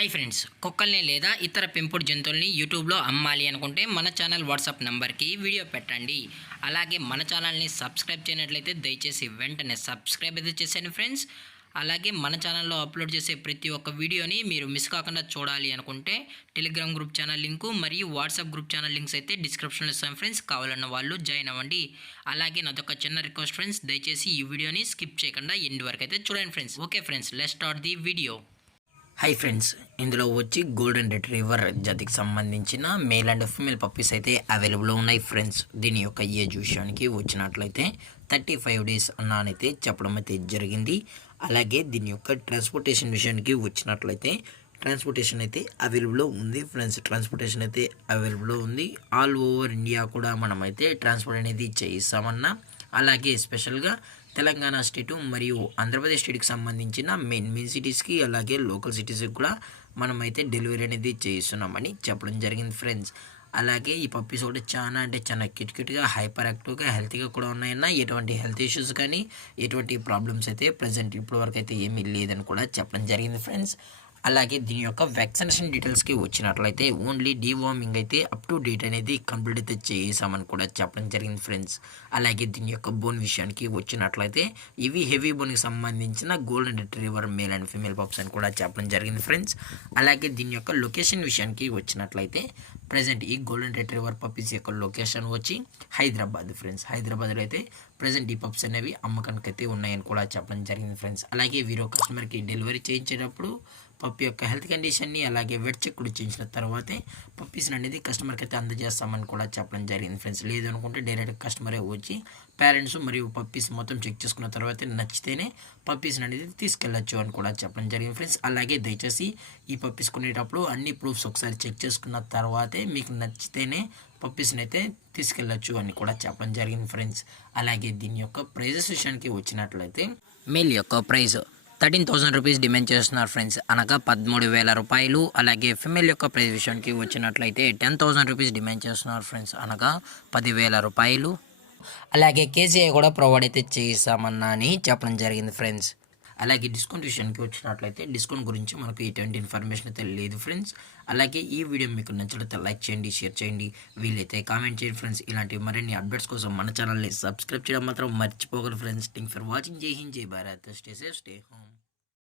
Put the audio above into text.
Hi friends, కుక్కల్ని లేదా ఇతర పెంపుడు జంతువుల్ని యూట్యూబ్లో అమ్మాలి అనుకుంటే మన ఛానల్ వాట్సాప్ నెంబర్కి వీడియో పెట్టండి. అలాగే మన ఛానల్ని సబ్స్క్రైబ్ చేయనట్లయితే దయచేసి వెంటనే సబ్స్క్రైబ్ అయితే చేసేయండి ఫ్రెండ్స్. అలాగే మన ఛానల్లో అప్లోడ్ చేసే ప్రతి ఒక్క వీడియోని మీరు మిస్ కాకుండా చూడాలి అనుకుంటే టెలిగ్రామ్ గ్రూప్ ఛానల్ లింకు మరియు వాట్సాప్ గ్రూప్ ఛానల్ లింక్స్ అయితే డిస్క్రిప్షన్లో ఇస్తాం ఫ్రెండ్స్. కావాలన్న వాళ్ళు జాయిన్ అవ్వండి. అలాగే నాదొక చిన్న రిక్వెస్ట్ ఫ్రెండ్స్, దయచేసి ఈ వీడియోని స్కిప్ చేయకుండా ఎండ్ వరకు అయితే చూడండి friends. Okay friends, let's start the video. Hi friends, ఇందులో వచ్చి గోల్డెన్ రిట్రీవర్ జాతికి సంబంధించిన మేల్ అండ్ ఫీమేల్ పప్పీస్ అయితే అవైలబుల్ ఉన్నాయి ఫ్రెండ్స్. దీని యొక్క ఏజ్ విషయానికి వచ్చినట్లయితే 35 days అన్నానైతే చెప్పడం అయితే జరిగింది. అలాగే దీని యొక్క ట్రాన్స్పోర్టేషన్ విషయానికి వచ్చినట్లయితే ట్రాన్స్పోర్టేషన్ అయితే అవైలబుల్లో ఉంది ఫ్రెండ్స్. ట్రాన్స్పోర్టేషన్ అయితే అవైలబుల్లో ఉంది. ఆల్ ఓవర్ ఇండియా కూడా మనమైతే ట్రాన్స్పోర్ట్ అనేది చేయిస్తామన్నా. అలాగే స్పెషల్గా తెలంగాణ స్టేటు మరియు ఆంధ్రప్రదేశ్ స్టేట్కి సంబంధించిన మెయిన్ సిటీస్కి అలాగే లోకల్ సిటీస్కి కూడా మనమైతే డెలివరీ అనేది చేయిస్తున్నామని చెప్పడం జరిగింది ఫ్రెండ్స్. అలాగే ఈ పప్పీస్ కూడా చాలా క్యూట్గా హైపర్ యాక్టివ్గా హెల్తీగా కూడా ఉన్నాయన్న. ఎటువంటి హెల్త్ ఇష్యూస్ కానీ ఎటువంటి ప్రాబ్లమ్స్ అయితే ప్రజెంట్ ఇప్పటివరకు అయితే ఏమీ లేదని కూడా చెప్పడం జరిగింది ఫ్రెండ్స్. అలాగే దీని యొక్క వ్యాక్సినేషన్ డీటెయిల్స్కి వచ్చినట్లయితే ఓన్లీ డీవార్మింగ్ అయితే అప్ టు డేట్ అనేది కంప్లీట్ అయితే చేసామని కూడా చెప్పడం జరిగింది ఫ్రెండ్స్. అలాగే దీని యొక్క బోన్ విషయానికి వచ్చినట్లయితే ఇవి హెవీ బోన్కి సంబంధించిన golden retriever male and female pups అని కూడా చెప్పడం జరిగింది ఫ్రెండ్స్. అలాగే దీని యొక్క లొకేషన్ విషయానికి వచ్చినట్లయితే ప్రజెంట్ ఈ గోల్డెన్ రిట్రీవర్ పప్పీస్ యొక్క లొకేషన్ వచ్చి హైదరాబాద్ ఫ్రెండ్స్. హైదరాబాద్లో అయితే ప్రజెంట్ ఈ పప్స్ అనేవి అమ్మకానికి అయితే ఉన్నాయని కూడా చెప్పడం జరిగింది ఫ్రెండ్స్. అలాగే వీరో కస్టమర్కి డెలివరీ చేయించేటప్పుడు పప్పి యొక్క హెల్త్ కండిషన్ని అలాగే వెట్ చెక్ కూడా చేయించిన తర్వాతే పప్పీస్ని అనేది కస్టమర్కి అయితే అందజేస్తామని కూడా చెప్పడం జరిగింది ఫ్రెండ్స్. లేదు అనుకుంటే డైరెక్ట్ కస్టమరే వచ్చి పేరెంట్స్ మరియు పప్పీస్ మొత్తం చెక్ చేసుకున్న తర్వాత నచ్చితేనే పప్పీస్ని అనేది తీసుకెళ్ళచ్చు అని కూడా చెప్పడం జరిగింది ఫ్రెండ్స్. అలాగే దయచేసి ఈ పప్పీస్ కొనేటప్పుడు అన్ని ప్రూఫ్స్ ఒకసారి చెక్ చేసుకున్న తర్వాతే మీకు నచ్చితేనే పప్పీస్ని అయితే తీసుకెళ్ళచ్చు అని కూడా చెప్పడం జరిగింది ఫ్రెండ్స్. అలాగే దీని యొక్క ప్రైజెస్ విషయానికి వచ్చినట్లయితే మేల్ యొక్క ప్రైజ్ 13,000 రూపీస్ డిమాండ్ చేస్తున్నారు ఫ్రెండ్స్, అనగా 13,000 రూపాయలు. అలాగే ఫిమేల్ యొక్క ప్రైస్ విషయానికి వచ్చినట్లయితే 10,000 రూపీస్ డిమాండ్ చేస్తున్నారు ఫ్రెండ్స్, అనగా 10,000 రూపాయలు. అలాగే కేజీ కూడా ప్రొవైడ్ అయితే చేస్తామన్నా అని చెప్పడం జరిగింది ఫ్రెండ్స్. అలాగే డిస్కౌంట్ విషయానికి వచ్చినట్లయితే డిస్కౌంట్ గురించి మనకు ఎటువంటి ఇన్ఫర్మేషన్ అయితే లేదు ఫ్రెండ్స్. అలాగే ఈ వీడియో మీకు నచ్చినట్లయితే లైక్ చేయండి, షేర్ చేయండి, వీలైతే కామెంట్ చేయండి ఫ్రెండ్స్. ఇలాంటి మరిన్ని అప్డేట్స్ కోసం మన ఛానల్ని సబ్స్క్రైబ్ చేయడం మాత్రం మర్చిపోగలరు ఫ్రెండ్స్. Thank for watching. జై హింద్, జై Bharat. Stay safe, stay home.